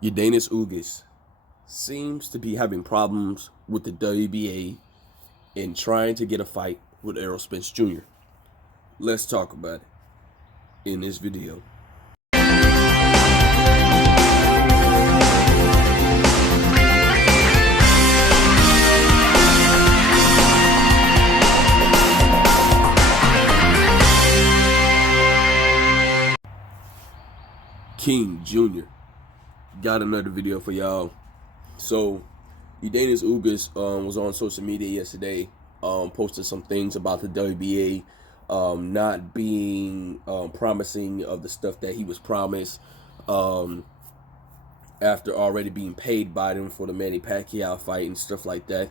Yordenis Ugas seems to be having problems with the WBA and trying to get a fight with Errol Spence Jr. Let's talk about it in this video. King Jr. got another video for y'all. So, Yordenis Ugas was on social media yesterday, posted some things about the WBA not being promising of the stuff that he was promised after already being paid by them for the Manny Pacquiao fight and stuff like that.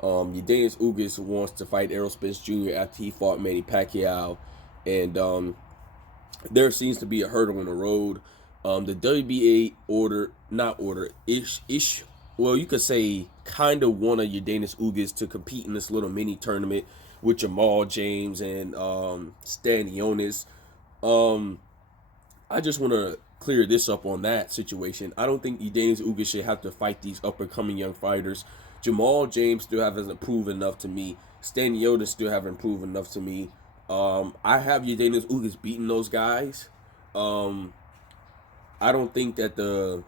Yordenis Ugas wants to fight Errol Spence Jr. after he fought Manny Pacquiao, and there seems to be a hurdle in the road. The WBA well, you could say kind of wanted Yordenis Ugas to compete in this little mini tournament with Jamal James and Stan Yordenis. I just want to clear this up on that situation. I don't think Yordenis Ugas should have to fight these up-and-coming young fighters. Jamal James still hasn't proven enough to me. Stan Yordenis still haven't proven enough to me. I have Yordenis Ugas beating those guys. I don't think that the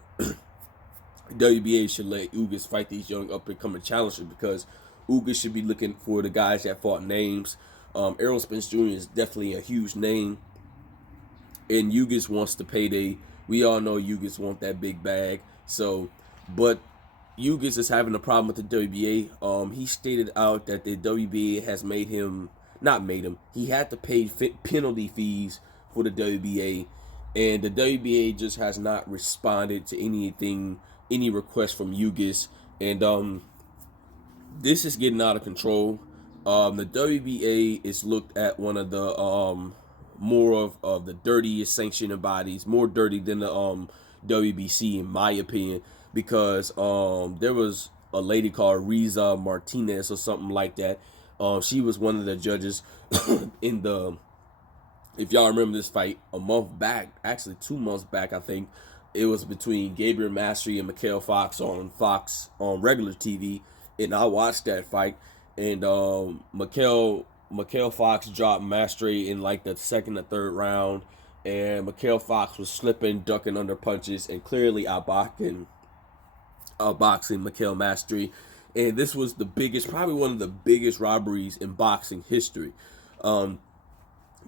WBA should let Ugas fight these young up-and-coming challengers because Ugas should be looking for the guys that fought names. Errol Spence Jr. is definitely a huge name, and Ugas wants the payday. We all know Ugas want that big bag. So, but Ugas is having a problem with the WBA. He stated out that the WBA has he had to pay penalty fees for the WBA, and the WBA just has not responded to any request from Ugas, and this is getting out of control. The WBA is looked at one of the more of the dirtiest sanctioning bodies, more dirty than the WBC in my opinion, because there was a lady called Riza Martinez or something like that. She was one of the judges in the, if y'all remember this fight, a month back, actually 2 months back, I think, it was between Gabriel Mastery and Mikhail Fox on regular TV, and I watched that fight, and Mikhail Fox dropped Mastery in like the second or third round, and Mikhail Fox was slipping, ducking under punches, and clearly outboxing Mikhail Mastery. And this was probably one of the biggest robberies in boxing history.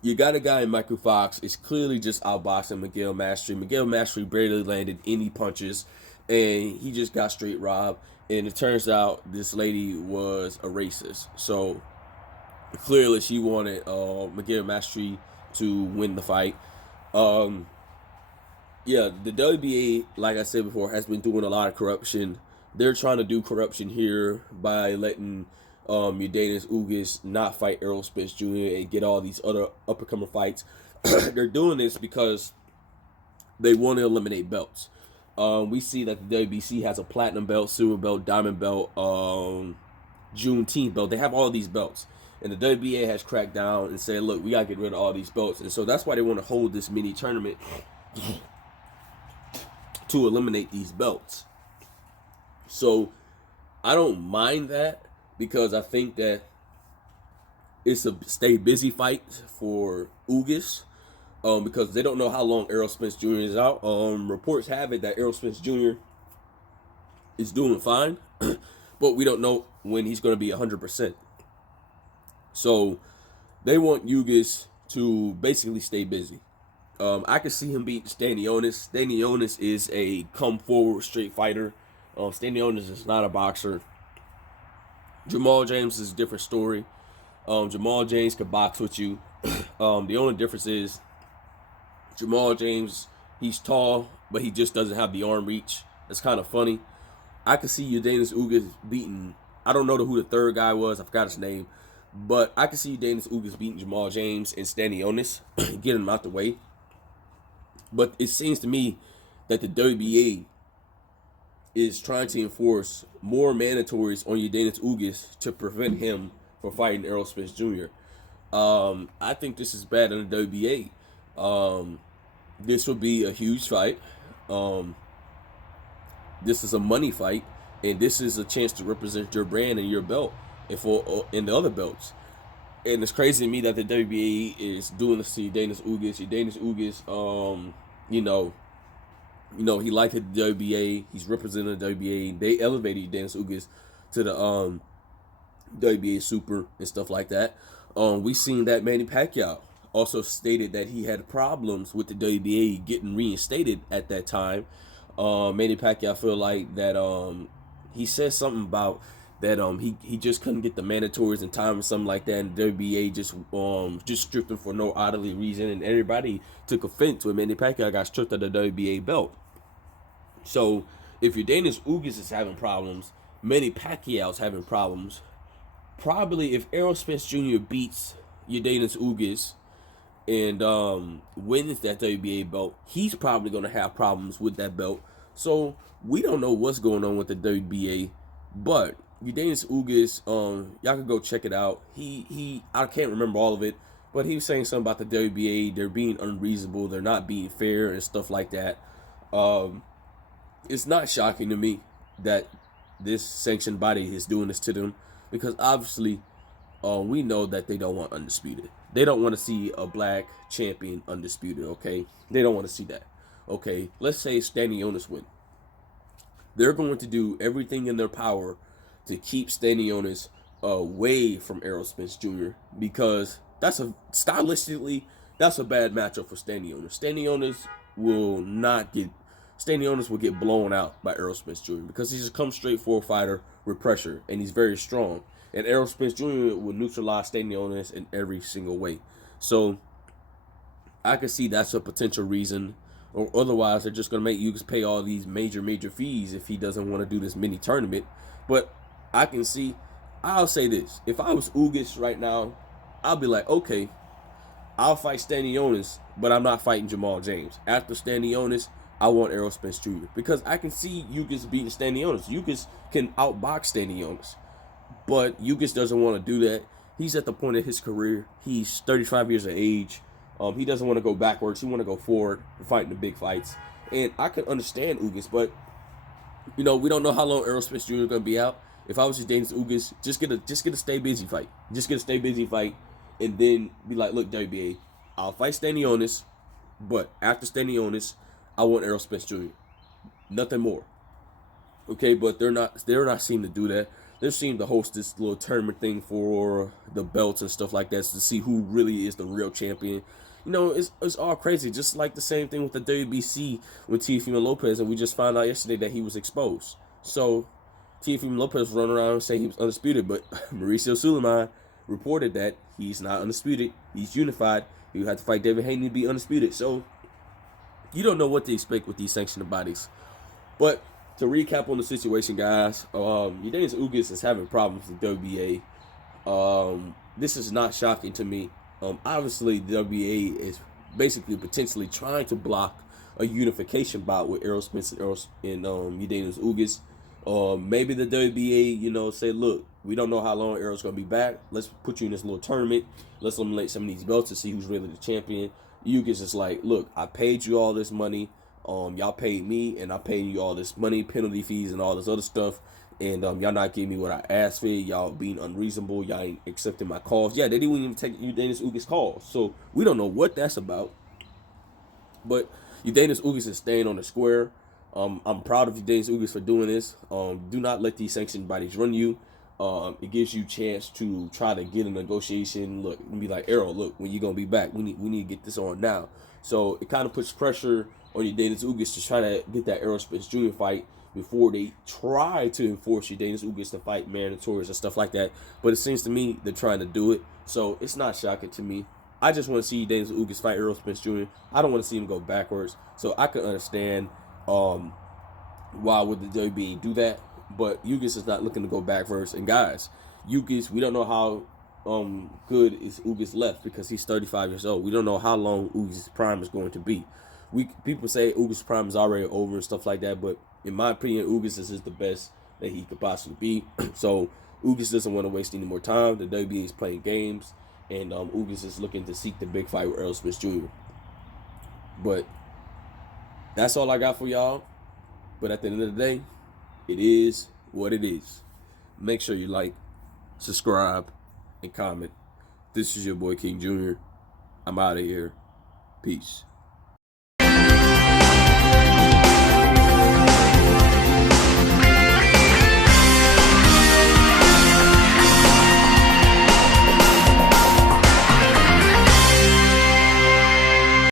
You got a guy in Michael Fox is clearly just outboxing Miguel Mastery. Miguel Mastery barely landed any punches, and he just got straight robbed. And it turns out this lady was a racist. So clearly she wanted Miguel Mastery to win the fight. Yeah, the WBA, like I said before, has been doing a lot of corruption. They're trying to do corruption here by letting Yordenis Ugas not fight Errol Spence Jr. and get all these other up-and-coming fights. They're doing this because they want to eliminate belts. We see that the WBC has a platinum belt, silver belt, diamond belt, Juneteenth belt. They have all these belts. And the WBA has cracked down and said, look, we got to get rid of all these belts. And so that's why they want to hold this mini tournament to eliminate these belts. So I don't mind that because I think that it's a stay busy fight for Ugas because they don't know how long Errol Spence Jr. is out. Reports have it that Errol Spence Jr. is doing fine, but we don't know when he's going to be 100%. So they want Ugas to basically stay busy. I can see him beat Stan Yordenis. Stan Yordenis is a come forward straight fighter. Stan Yordenis is not a boxer. Jamal James is a different story. Jamal James could box with you. The only difference is Jamal James, he's tall, but he just doesn't have the arm reach. It's kind of funny. I could see Yordenis Ugas beating, I don't know who the third guy was, I forgot his name, but I could see Yordenis Ugas beating Jamal James and Stan Yordenis, getting him out the way. But it seems to me that the WBA is trying to enforce more mandatories on Yordenis Ugas to prevent him from fighting Errol Spence Jr. I think this is bad on the WBA. This will be a huge fight. this is a money fight, and this is a chance to represent your brand and your belt, and for in the other belts. And it's crazy to me that the WBA is doing this to Yordenis Ugas. Yordenis Ugas, he liked the WBA. He's representing the WBA. They elevated Yordenis Ugas to the WBA Super and stuff like that. We seen that Manny Pacquiao also stated that he had problems with the WBA getting reinstated at that time. Manny Pacquiao feel like that he said something about that he just couldn't get the mandatories in time or something like that, and WBA just stripped him for no oddly reason, and everybody took offense when Manny Pacquiao got stripped of the WBA belt. So if Yordenis Ugas is having problems, Manny Pacquiao's having problems. Probably if Errol Spence Jr. beats Yordenis Ugas and wins that WBA belt, he's probably going to have problems with that belt. So we don't know what's going on with the WBA, but Yordenis Ugas, y'all can go check it out. I can't remember all of it, but he was saying something about the WBA. They're being unreasonable. They're not being fair and stuff like that. It's not shocking to me that this sanctioned body is doing this to them, because obviously we know that they don't want undisputed. They don't want to see a black champion undisputed, okay? They don't want to see that, okay? Let's say Stanionis win. They're going to do everything in their power to keep Stanionis away from Errol Spence Jr. because stylistically, that's a bad matchup for Stanionis. Stanionis will get blown out by Errol Spence Jr. because he's a come straight for a fighter with pressure, and he's very strong. And Errol Spence Jr. will neutralize Stanionis in every single way. So I can see that's a potential reason. Or otherwise, they're just going to make Ugas pay all these major fees if he doesn't want to do this mini tournament. But I'll say this. If I was Ugas right now, I'll be like, okay, I'll fight Stanionis, but I'm not fighting Jamal James. After Stanionis, I want Errol Spence Jr. because I can see Ugas beating Stanionis. Ugas can outbox Stanionis, but Ugas doesn't want to do that. He's at the point of his career. He's 35 years of age. He doesn't want to go backwards. He want to go forward, fighting the big fights. And I can understand Ugas, but we don't know how long Errol Spence Jr. is going to be out. If I was just Yordenis Ugas, just get a stay busy fight. Just get a stay busy fight, and then be like, look, WBA, I'll fight Stanionis, but after Stanionis, I want Errol Spence Jr. Nothing more. Okay, but they're not seeming to do that. They seem to host this little tournament thing for the belts and stuff like that to see who really is the real champion. It's all crazy. Just like the same thing with the WBC with Teofimo Lopez, and we just found out yesterday that he was exposed. So Teofimo Lopez was running around saying he was undisputed, but Mauricio Suleiman reported that he's not undisputed. He's unified. He would have to fight David Haney to be undisputed. So you don't know what to expect with these sanctioned bodies. But to recap on the situation, guys, Yordenis Ugas is having problems with WBA. This is not shocking to me. Obviously, the WBA is basically potentially trying to block a unification bout with Errol Spence and Yordenis Ugas. Maybe the WBA, say, look, we don't know how long Errol's going to be back. Let's put you in this little tournament. Let's eliminate some of these belts to see who's really the champion. Ugas is like, look, I paid you all this money. Y'all paid me, and I paid you all this money, penalty fees, and all this other stuff. And y'all not giving me what I asked for. Y'all being unreasonable. Y'all ain't accepting my calls. Yeah, they didn't even take Yordenis Ugas' calls. So we don't know what that's about. But Yordenis Ugas is staying on the square. I'm proud of Yordenis Ugas for doing this. Do not let these sanctioned bodies run you. It gives you a chance to try to get a negotiation. Look, and be like, Errol, look, when you gonna be back? We need to get this on now. So it kind of puts pressure on Yordenis Ugas to try to get that Errol Spence Jr. fight before they try to enforce Yordenis Ugas to fight mandatories and stuff like that. But it seems to me they're trying to do it, so it's not shocking to me. I just want to see Yordenis Ugas fight Errol Spence Jr. I don't want to see him go backwards, so I can understand why would the WBA do that. But Ugas is not looking to go backwards. And guys, Ugas, we don't know how good is Ugas left because he's 35 years old. We don't know how long Ugas' prime is going to be. People say Ugas' prime is already over and stuff like that, but in my opinion, Ugas is the best that he could possibly be. So Ugas doesn't want to waste any more time. The WBA is playing games, and Ugas is looking to seek the big fight with Errol Spence Jr. But that's all I got for y'all. But at the end of the day, it is what it is. Make sure you like, subscribe, and comment. This is your boy King Jr. I'm out of here. Peace.